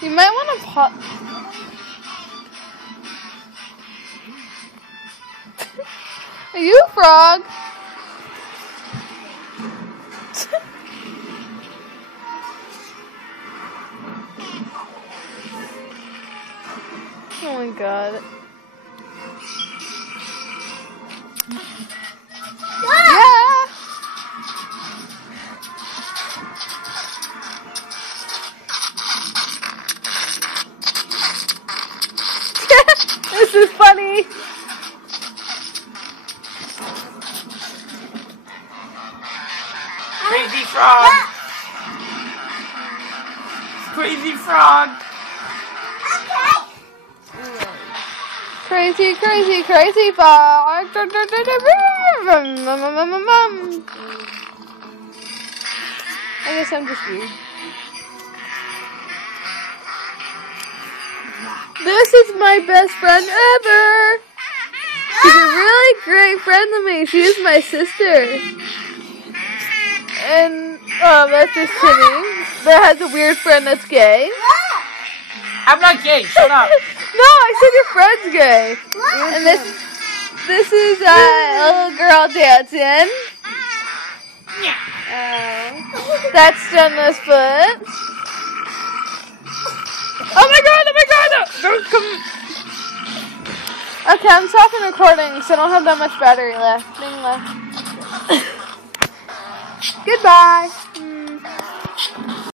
You might want to pop. Are you a frog? Oh my god. Yeah! This is funny. Crazy frog. Crazy frog. Crazy, crazy, crazy frog. I guess I'm just weird. This is my best friend ever. She's a really great friend to me. She is my sister. And that's just kidding. That has a weird friend that's gay. I'm not gay. Shut up. No, I said your friend's gay. And this is a little girl dancing. That's Jenna's foot. Oh my god, don't come. Okay, I'm stopping recording, so I don't have that much battery left. Goodbye.